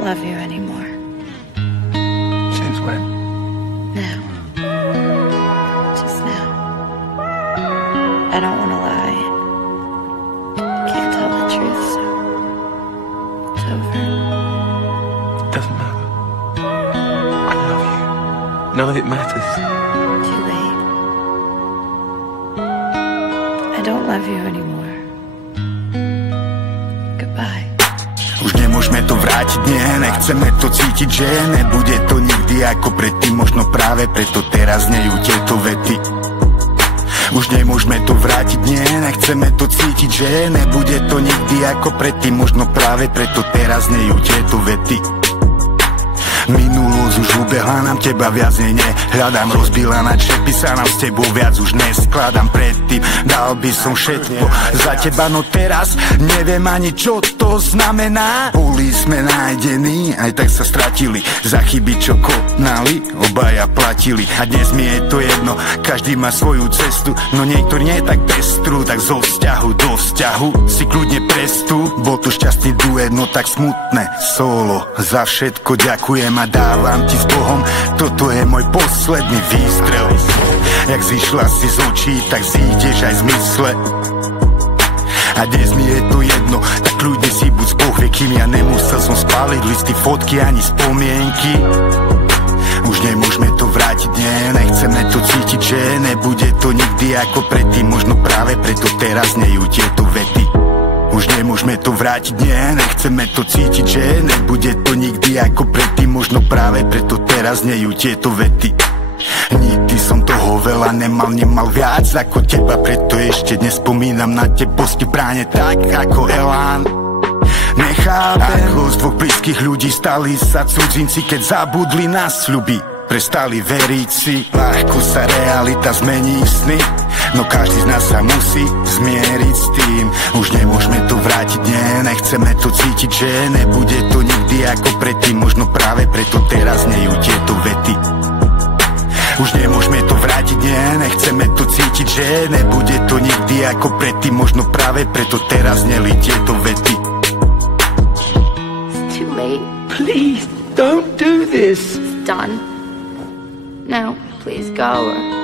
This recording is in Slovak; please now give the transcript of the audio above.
don't love you anymore. Since when? Now. Just now. I don't want to lie. Can't tell the truth, so it's over. Doesn't matter. I love you. None of it matters. Too late. I don't love you anymore. Goodbye. Už nemôžeme to vrátiť, nie, nechceme to cítiť, že nebude to nikdy ako predtým, možno práve preto teraz nejú tieto vety. Už nemôžeme to vrátiť, nie, nechceme to cítiť, že nebude to nikdy ako predtým, možno práve preto teraz nejú tieto vety. Minulosť už ubehla, nám teba viac nehľadám, rozbila na čepy sa nám s tebou viac už neskladám. Predtým dal by som všetko za teba, no teraz neviem ani čo to znamená. Boli sme nájdení, aj tak sa stratili, za chyby čo konali, obaja platili. A dnes mi je to jedno, každý má svoju cestu, no niektorý nie tak pestrú, tak zo vzťahu do vzťahu si kľudne prestú. Bol tu šťastný duet, no tak smutné solo. Za všetko ďakujem a dávam ti s Bohom, toto je môj posledný výstrel. Jak zišla si z očí, tak zídeš aj z mysle. A dnes mi je to jedno, tak ľudne si buď Boh vie, kým ja nemusel som spáliť listy, fotky ani spomienky. Už nemôžeme to vrátiť, nie, nechceme to cítiť, že nebude to nikdy ako predtým, možno práve preto teraz nejú tieto vety. Už nemôžeme to vrátiť, nie, nechceme to cítiť, že nebude to nikdy ako predtým, možno práve preto teraz nejú tieto vety. Nikdy som toho veľa nemal viac ako teba, preto ešte nespomínam na tie posty v bráne tak ako elán. Nechápem, ako z dvoch blízkych ľudí stali sa cudzinci, keď zabudli na sľuby, prestali veriť si. Ľahko sa realita zmení v sny, no každý z nás sa musí zmieriť s tým. Už nemôžeme to vrátiť, nie, nechceme to cítiť, že nebude to nikdy ako predtým, možno práve preto teraz nejú tieto vety. Už nemôžeme to vrátiť, nie, nechceme to cítiť, že nebude to nikdy ako predtým, možno práve preto teraz neli tieto vety. It's too late. Please, don't do this. It's done. Now, please go or